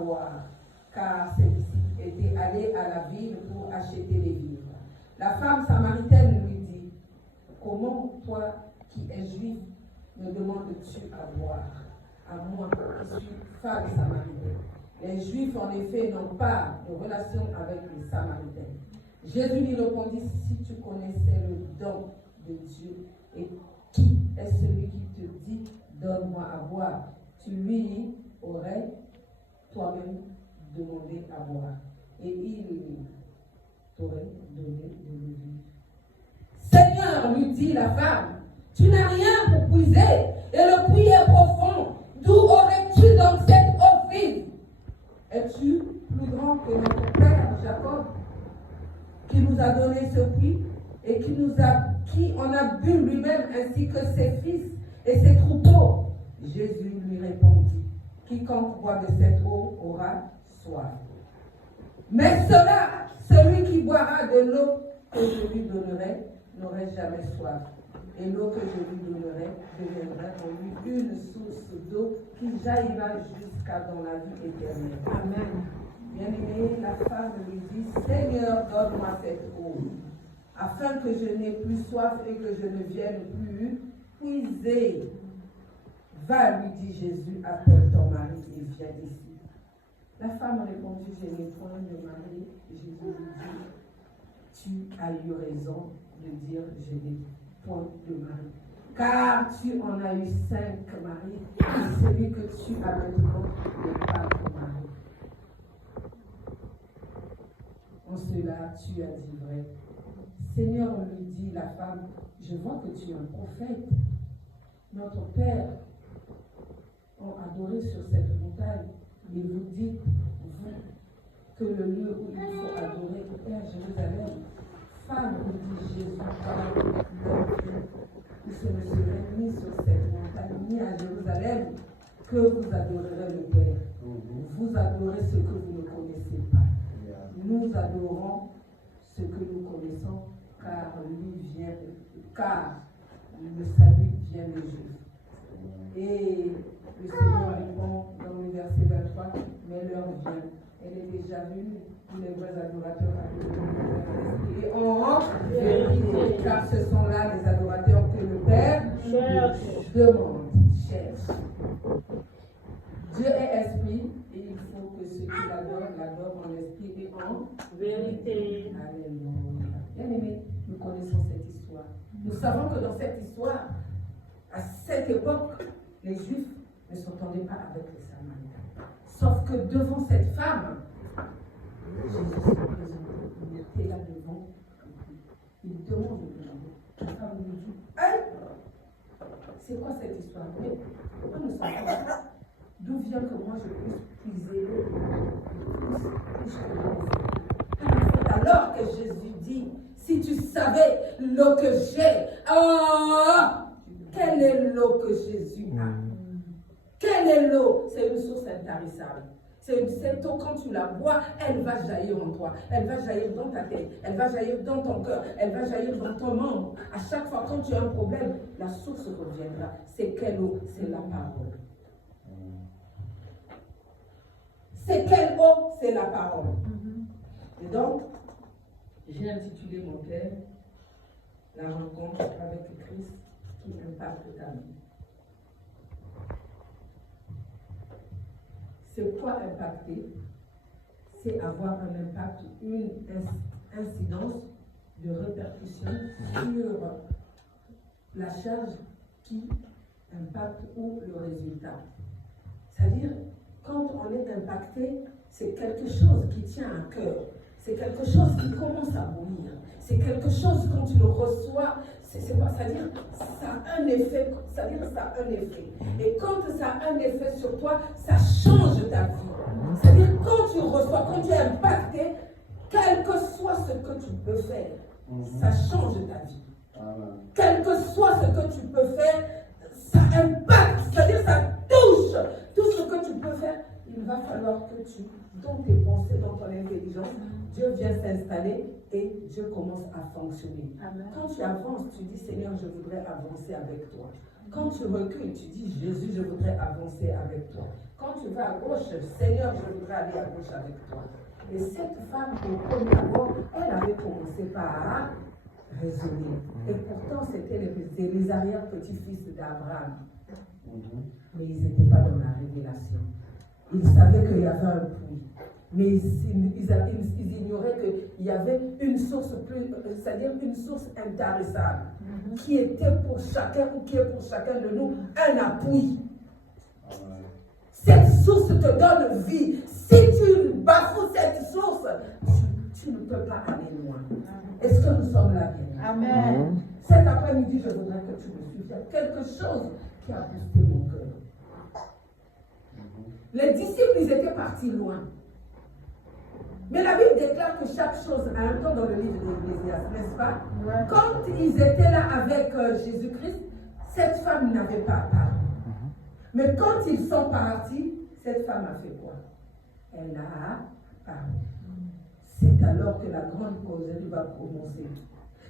boire, car ses disciples étaient allés à la ville pour acheter les vivres. La femme samaritaine lui dit, comment toi qui es juif me demandes-tu à boire, à moi qui suis femme samaritaine? Les Juifs, en effet, n'ont pas de relation avec les Samaritains. Jésus lui répondit, si tu connaissais le don de Dieu, et qui est celui qui te dit, donne-moi à boire, tu lui aurais toi-même demandé à boire, et il t'aurait donné de l'eau vive. Seigneur, lui dit la femme, tu n'as rien pour puiser, et le puits est profond. D'où aurais-tu donc cette eau vive? Es-tu plus grand que notre père Jacob, qui nous a donné ce puits et qui en a bu lui-même ainsi que ses fils et ses troupeaux? Jésus lui répondit, quiconque boit de cette eau aura soif. Mais celui qui boira de l'eau que je lui donnerai, n'aurait jamais soif. Et l'eau que je lui donnerai deviendra pour lui une source d'eau qui jaillira jusqu'à dans la vie éternelle. Amen. Bien-aimé, la femme lui dit, Seigneur, donne-moi cette eau, afin que je n'ai plus soif et que je ne vienne plus puiser. Va, lui dit Jésus, appelle ton mari et viens ici. La femme répondit, je n'ai point de mari. Jésus lui dit, tu as eu raison de dire, je n'ai point de mari. Car tu en as eu 5 maris, et celui que tu as maintenant n'est pas ton mari. En cela, tu as dit vrai. Seigneur, lui dit la femme, je vois que tu es un prophète. Notre père ont adoré sur cette montagne, et vous dites, vous, que le lieu où il faut adorer est à Jérusalem. Femme, lui dit Jésus, par ce ne serait ni sur cette montagne, ni à Jérusalem, que vous adorerez le Père. Vous adorez ce que vous ne connaissez pas. Nous adorons ce que nous connaissons, car le salut vient des Juifs. Et le Seigneur répond dans le verset 23, mais l'heure vient. Elle est déjà venue, tous les vrais adorateurs et en vérité, car ce sont là les adorateurs que le Père cherche. Dieu est esprit et il faut que ceux qui l'adorent en esprit et en vérité. Alléluia. Bien-aimés, nous connaissons cette histoire. Nous savons que dans cette histoire, à cette époque, les Juifs ne s'entendaient pas avec les Samaritains. Sauf que devant cette femme, Jésus se présentait, il était là devant, il demande de l'eau. La femme lui dit, hey, c'est quoi cette histoire? Mais pourquoi ne s'entend pas? D'où vient que moi je puisse puiser l'eau? Alors que Jésus dit, si tu savais l'eau que j'ai, quelle est l'eau que Jésus a? Quelle est l'eau? C'est une source intarissable. Cette eau, quand tu la bois, elle va jaillir en toi. Elle va jaillir dans ta tête. Elle va jaillir dans ton cœur. Elle va jaillir dans ton membre. À chaque fois, quand tu as un problème, la source reviendra. C'est quelle eau? C'est la parole. C'est quelle eau? C'est la parole. Et donc, j'ai intitulé mon thème La rencontre avec Christ qui impacte ta vie. C'est quoi impacter? C'est avoir un impact, une incidence de répercussion sur la charge qui impacte ou le résultat. C'est-à-dire, quand on est impacté, c'est quelque chose qui tient à cœur. C'est quelque chose qui commence à bouillir. C'est quelque chose, quand tu le reçois, c'est quoi? C'est-à-dire, ça a un effet. C'est-à-dire, ça a un effet. Et quand ça a un effet sur toi, ça change ta vie. C'est-à-dire, quand tu reçois, quand tu es impacté, quel que soit ce que tu peux faire, ça change ta vie. Quel que soit ce que tu peux faire, ça impacte. C'est-à-dire, ça touche tout ce que tu peux faire. Il va falloir que tu, dans tes pensées, dans ton intelligence, Dieu vient s'installer et Dieu commence à fonctionner. Amen. Quand tu avances, tu dis, Seigneur, je voudrais avancer avec toi. Quand tu recules, tu dis, Jésus, je voudrais avancer avec toi. Quand tu vas à gauche, Seigneur, je voudrais aller à gauche avec toi. Et cette femme, au premier abord, elle avait commencé par raisonner. Et pourtant, c'était les arrière-petits-fils d'Abraham. Mais ils n'étaient pas dans la révélation. Ils savaient qu'il y avait un puits. Mais ils ignoraient qu'il y avait une source plus, c'est-à-dire une source intarissable, qui était pour chacun ou qui est pour chacun de nous un appui. Cette source te donne vie. Si tu bafoues cette source, tu ne peux pas aller loin. Est-ce que nous sommes là bien? Amen. Cet après-midi, je voudrais que tu me suives. Il y a quelque chose qui a boosté mon cœur. Les disciples, ils étaient partis loin. Mais la Bible déclare que chaque chose a un temps dans le livre d'Ézéchias, n'est-ce pas? Ouais. Quand ils étaient là avec Jésus-Christ, cette femme n'avait pas parlé. Mais quand ils sont partis, cette femme a fait quoi? Elle a parlé. C'est alors que la grande causerie va commencer.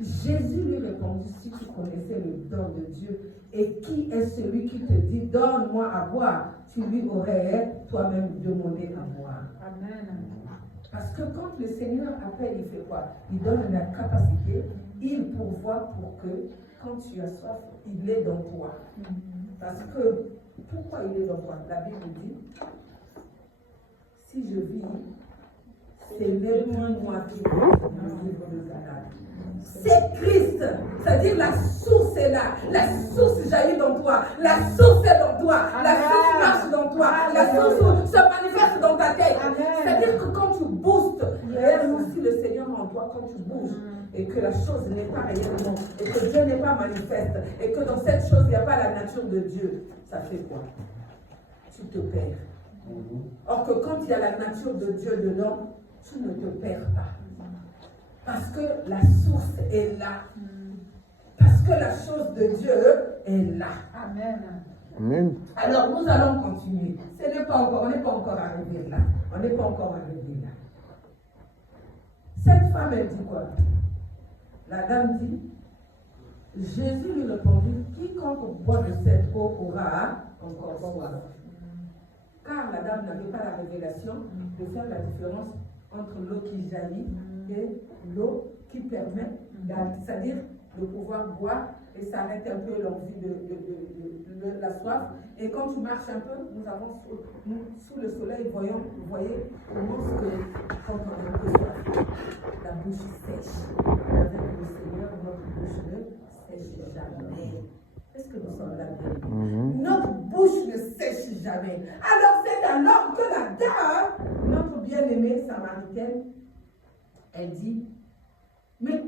Jésus lui répondit, si tu connaissais le don de Dieu, et qui est celui qui te dit, donne-moi à boire, tu lui aurais toi-même demandé à boire. Amen. Parce que quand le Seigneur appelle, il fait quoi? Il donne la capacité, il pourvoit pour que, quand tu as soif, il est dans toi. Parce que, pourquoi il est dans toi? La Bible dit, si je vis, c'est même moi qui vis le livre de Zadak. C'est Christ, c'est-à-dire la source est là, la source jaillit dans toi, la source est dans toi, la source marche dans toi, la source se manifeste dans ta tête. C'est-à-dire que quand tu boostes, il y a aussi le Seigneur en toi quand tu bouges. Et que la chose n'est pas réellement, et que Dieu n'est pas manifeste, et que dans cette chose, il n'y a pas la nature de Dieu, ça fait quoi? Tu te perds. Or que quand il y a la nature de Dieu dedans, tu ne te perds pas. Parce que la source est là. Parce que la chose de Dieu est là. Amen. Amen. Alors nous allons continuer. On n'est pas encore arrivé là. On n'est pas encore arrivé là. Cette femme, elle dit quoi? La dame dit, Jésus lui répondit, quiconque boit de cette eau aura encore soif. Car la dame n'avait pas la révélation de faire la différence entre l'eau qui jaillit et l'eau qui permet, c'est-à-dire de pouvoir boire et ça arrête un peu l'envie de la soif. Et quand tu marches un peu, nous avons sous le soleil, vous voyez comment quand on a un peu soif, la bouche sèche. Avec le Seigneur, notre bouche ne sèche jamais. Est-ce que nous sommes là bien? Notre bouche ne sèche jamais. Alors c'est alors que la dame, notre bien-aimée samaritaine, elle dit, mais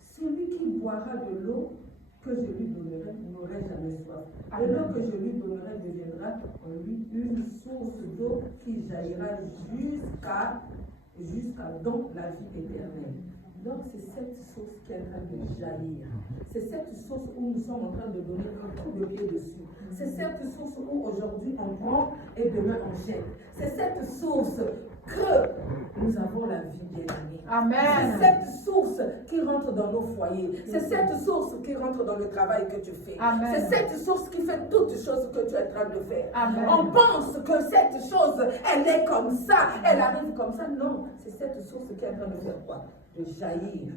celui qui boira de l'eau que je lui donnerai n'aurait jamais soif. Et l'eau que je lui donnerai deviendra en lui une source d'eau qui jaillira jusqu'à dans la vie éternelle. Donc c'est cette source qui est en train de jaillir. C'est cette source où nous sommes en train de donner un coup de pied dessus. C'est cette source où aujourd'hui on prend et demain on jette. C'est cette source que nous avons la vie bien-aimée. Amen. C'est cette source qui rentre dans nos foyers. C'est cette source qui rentre dans le travail que tu fais. Amen. C'est cette source qui fait toutes les choses que tu es en train de faire. Amen. On pense que cette chose, elle est comme ça, elle arrive comme ça. Non, c'est cette source qui est en train de faire quoi? De jaillir.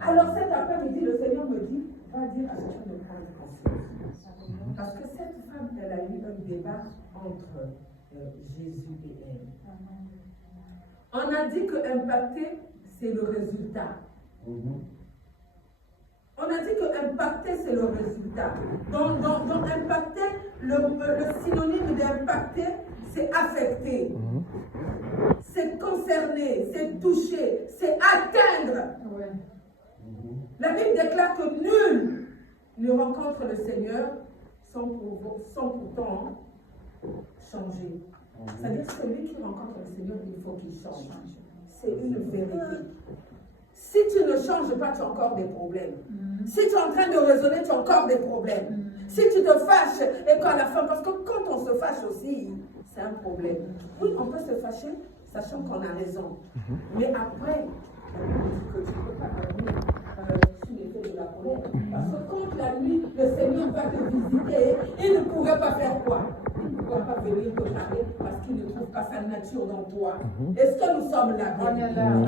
Alors cet après-midi, le Seigneur me dit, va dire à chacun de prendre conscience. Parce que cette femme, elle a eu un débat entre Jésus et elle. On a dit que impacter, c'est le résultat. On a dit que impacter, c'est le résultat. Donc impacter, le synonyme d'impacter, c'est affecter. C'est concerner, c'est toucher, c'est atteindre. La Bible déclare que nul ne rencontre le Seigneur sans pourtant changer. C'est-à-dire que celui qui rencontre le Seigneur, il faut qu'il change. C'est une vérité. Si tu ne changes pas, tu as encore des problèmes. Si tu es en train de raisonner, tu as encore des problèmes. Si tu te fâches, et qu'à la fin, parce que quand on se fâche aussi, c'est un problème. Oui, on peut se fâcher, sachant qu'on a raison. Mais après, la Bible dit que tu ne peux pas revenir sous l'effet de la colère. Parce que quand la nuit, le Seigneur va te visiter, il ne pourrait pas faire quoi? Il ne pourrait pas venir te parler parce qu'il ne trouve pas sa nature dans toi. Est-ce que nous sommes là?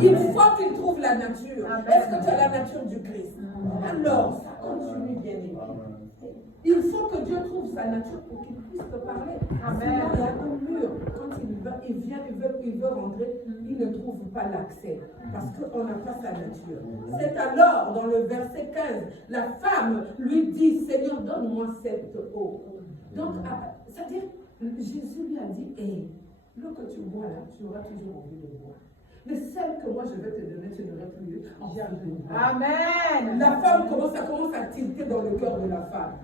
Il faut qu'il trouve la nature. Est-ce que tu as la nature du Christ? Alors, ça continue bien aimé. Il faut que Dieu trouve sa nature pour qu'il puisse te parler. Sinon, il y a un mur. Quand il veut rentrer, il ne trouve pas l'accès. Parce qu'on n'a pas sa nature. C'est alors, dans le verset 15, la femme lui dit, Seigneur, donne-moi cette eau. Donc, c'est-à-dire, Jésus lui a dit, l'eau que tu bois là, tu auras toujours envie de boire. Mais celle que moi je vais te donner, tu n'auras plus envie de boire. Amen. La femme commence à tilter dans le cœur de la femme.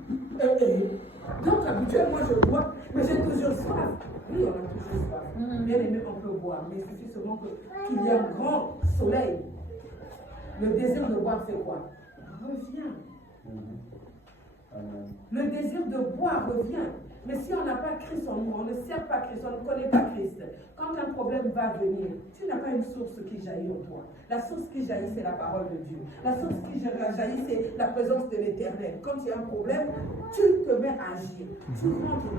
Donc, habituellement, je bois, mais j'ai toujours soif. Oui, on a toujours soif. Bien aimé, on peut boire, mais il suffit seulement qu'il y ait un grand soleil. Le désir de boire fait quoi? Revient. Le désir de boire revient. Mais si on n'a pas Christ en nous, on ne sert pas Christ, on ne connaît pas Christ, quand un problème va venir, tu n'as pas une source qui jaillit en toi. La source qui jaillit, c'est la parole de Dieu. La source qui jaillit, c'est la présence de l'Éternel. Quand il y a un problème, tu te mets à agir. Tu rentres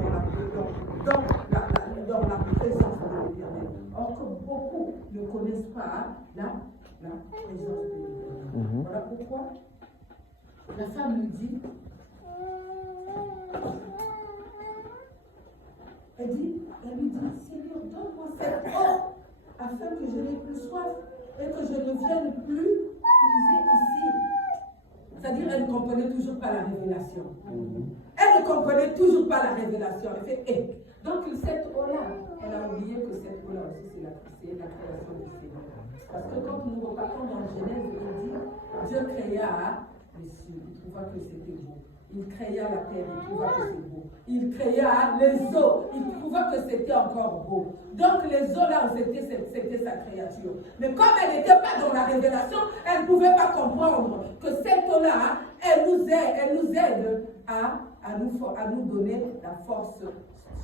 dans la présence de l'Éternel. Or que beaucoup ne connaissent pas la présence de l'Éternel. Voilà pourquoi la femme lui dit, elle lui dit, Seigneur, donne-moi cette eau, afin que je n'ai plus soif et que je ne vienne plus puiser ici. C'est-à-dire, elle ne comprenait toujours pas la révélation. Elle ne comprenait toujours pas la révélation. Elle fait, donc cette eau-là, elle a oublié que cette eau-là aussi, c'est la création du Seigneur. Parce que quand nous repartons dans Genèse, il dit, Dieu créa les cieux, il trouva que c'était beau. Il créa la terre, il trouva que c'était beau. Il créa les eaux, il trouva que c'était encore beau. Donc les eaux là, c'était sa créature. Mais comme elle n'était pas dans la révélation, elle ne pouvait pas comprendre que cette eau-là, elle nous aide à nous donner la force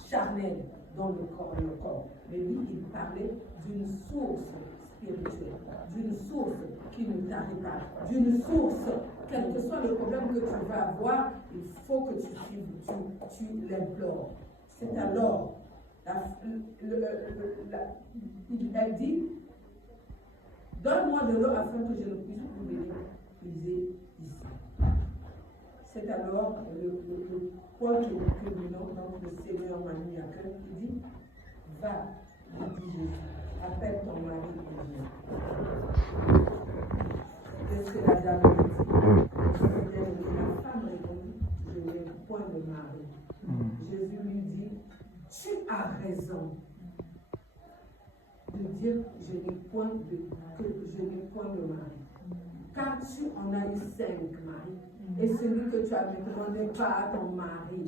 charnelle dans le corps. Mais lui, il parlait d'une source spirituelle, d'une source qui ne t'arrive pas, d'une source, quel que soit le problème que tu vas avoir, il faut que tu l'implores. C'est alors, elle dit, donne-moi de l'eau afin que je ne puisse plus venir puiser ici. C'est alors le point que nous culminons, donc le Seigneur m'a mis à cœur, il dit, va, lui dit Jésus, appelle ton mari et viens. Qu'est-ce que la dame lui dit? La femme répondit, je n'ai point de mari. Jésus lui dit, tu as raison de dire je n'ai point de mari. Car tu en as eu 5 maris. Et celui que tu as ne demandé pas à ton mari.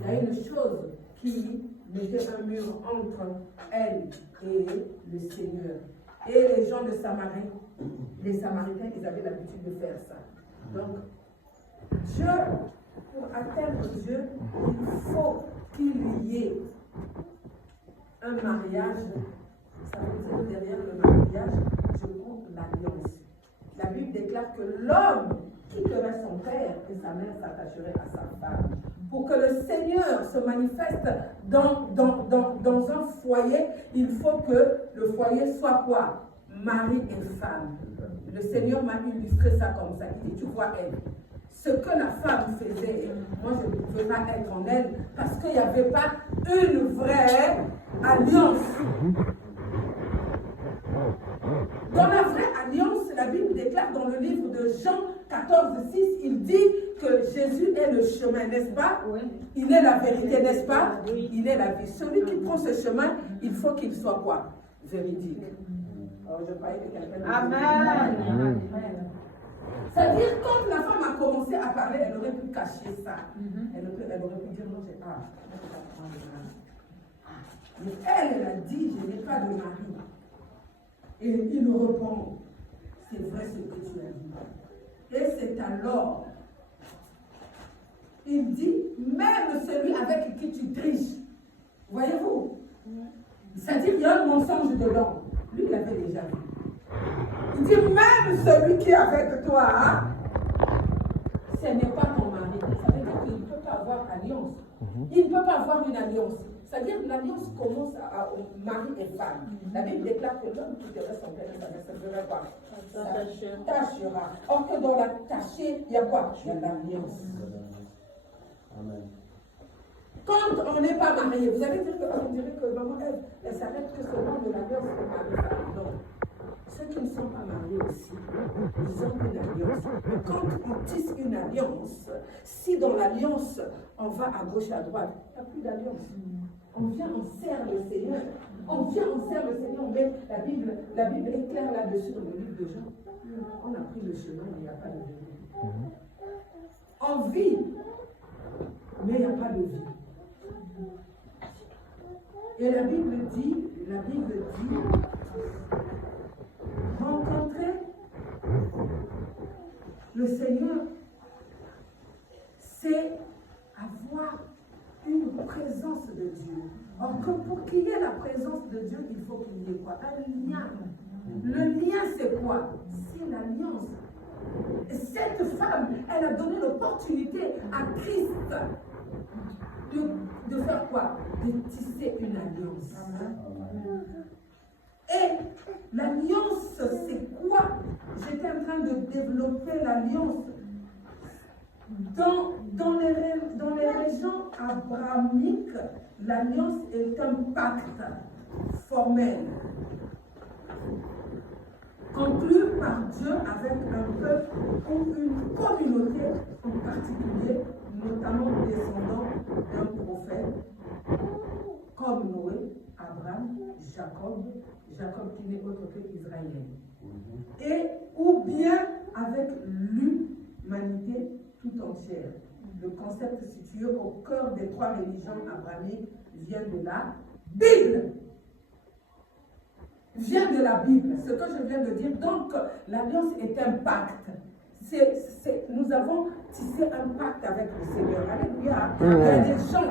Il y a une chose qui mettait un mur entre elle et le Seigneur. Et les gens de Samarie, les Samaritains, ils avaient l'habitude de faire ça. Donc, Dieu, pour atteindre Dieu, il faut qu'il y ait un mariage. Ça veut dire derrière le mariage, je compte l'alliance. La Bible déclare que l'homme quitterait son père et sa mère s'attacherait à sa femme. Pour que le Seigneur se manifeste dans un foyer, il faut que le foyer soit quoi? Mari et femme. Le Seigneur m'a illustré ça comme ça. Il dit, tu vois elle, ce que la femme faisait, moi je ne pouvais pas être en elle parce qu'il n'y avait pas une vraie alliance. Dans la vraie alliance, la Bible déclare dans le livre de Jean 14, 6, il dit que Jésus est le chemin, n'est-ce pas? Oui. Il est la vérité, n'est-ce pas? Oui. Il est la vie. Celui qui prend ce chemin, il faut qu'il soit quoi? Véridique. Alors je parlais de quelqu'un. Amen. C'est-à-dire, quand la femme a commencé à parler, elle aurait pu cacher ça. Elle aurait pu dire non, j'ai pas. Mais elle a dit, je n'ai pas de mari. Et il nous répond, c'est vrai ce que tu as dit. Et c'est alors, il dit, même celui avec qui tu triches, voyez-vous, c'est-à-dire qu'il y a un mensonge dedans. Lui, il l'avait déjà vu. Il dit, même celui qui est avec toi, hein, ce n'est pas ton mari, ça veut dire qu'il ne peut pas avoir alliance. Il ne peut pas avoir une alliance. C'est-à-dire que l'alliance commence au mari et femme. La Bible déclare que l'homme qui devrait son père et sa mère, ça ferait quoi? Ça tâchera. Or que dans la tâchée, il y a quoi? Il y a l'alliance. Amen. Quand on n'est pas marié, vous allez dire qu'on dirait que maman Ève, elle s'arrête que seulement de l'alliance de mari-femme. Non. Ceux qui ne sont pas mariés aussi, ils ont une alliance. Mais quand on tisse une alliance, si dans l'alliance, on va à gauche et à droite, il n'y a plus d'alliance. On vient, on sert le Seigneur. On vient, on sert le Seigneur. Mais la Bible est claire là-dessus dans le livre de Jean. On a pris le chemin, mais il n'y a pas de vie. On vit, mais il n'y a pas de vie. Et la Bible dit, rencontrer le Seigneur, c'est avoir une présence de Dieu. Or, que pour qu'il y ait la présence de Dieu, il faut qu'il y ait quoi? Un lien. Le lien, c'est quoi? C'est l'alliance. Cette femme, elle a donné l'opportunité à Christ de faire quoi? De tisser une alliance. Et l'alliance, c'est quoi? J'étais en train de développer l'alliance. Dans les régions abrahamiques, l'alliance est un pacte formel, conclu par Dieu avec un peuple ou une communauté en particulier, notamment descendants d'un prophète, comme Noé, Abraham, Jacob qui n'est autre que Israël. Et ou bien avec l'humanité tout entière. Le concept situé au cœur des trois religions abrahamiques vient de la Bible. Vient de la Bible, ce que je viens de dire. Donc, l'alliance est un pacte. Nous avons tissé un pacte avec le Seigneur. Alléluia. Il y a des gens,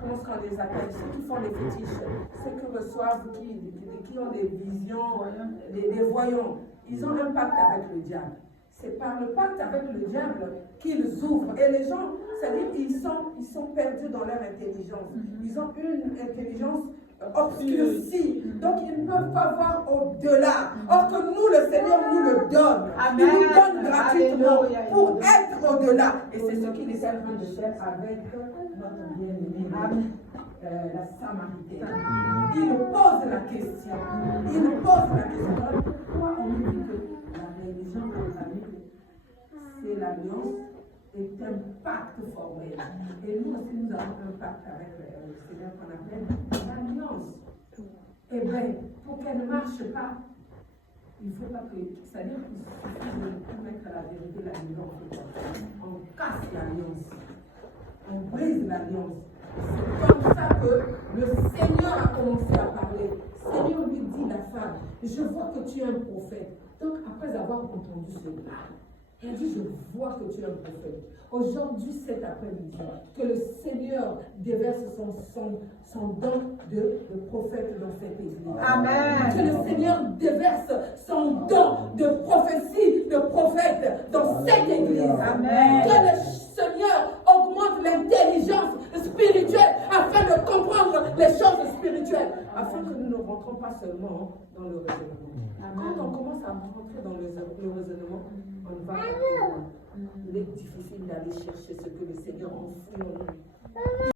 comment est-ce qu'on les appelle? Ceux qui font les fétiches, ceux qui reçoivent, qui ont des visions, des voyants. Ils ont un pacte avec le diable. C'est par le pacte avec le diable qu'ils ouvrent. Et les gens, c'est-à-dire qu'ils sont perdus dans leur intelligence. Ils ont une intelligence obscurcie. Donc ils ne peuvent pas voir au-delà. Or que nous, le Seigneur nous le donne. Il nous donne gratuitement pour être au-delà. Et c'est ce qu'il est en train de faire avec notre bien-aimé, la Samaritaine. Il nous pose la question. Pourquoi on nous dit que la religion abrahamique, c'est l'alliance, est un pacte formel. Et nous aussi, nous avons un pacte avec le Seigneur qu'on appelle l'alliance. Eh bien, pour qu'elle ne marche pas, il ne faut pas que. C'est-à-dire qu'il suffit de mettre à la vérité la maison. On casse l'alliance. On brise l'alliance. C'est comme ça que le Seigneur a commencé à parler. Le Seigneur lui dit la femme, je vois que tu es un prophète. Donc, après avoir entendu cela, elle dit, je vois que tu es un prophète. Aujourd'hui, cet après-midi, que le Seigneur déverse son don de prophète dans cette église. Amen. Que le Seigneur déverse son don de prophétie, de prophète dans cette église. Amen. Que le Seigneur augmente l'intelligence spirituelle afin de comprendre les choses spirituelles. Afin que nous ne rentrons pas seulement dans le raisonnement. Quand on commence à rentrer dans le raisonnement, on va il est difficile d'aller chercher ce que le Seigneur enfoui en nous.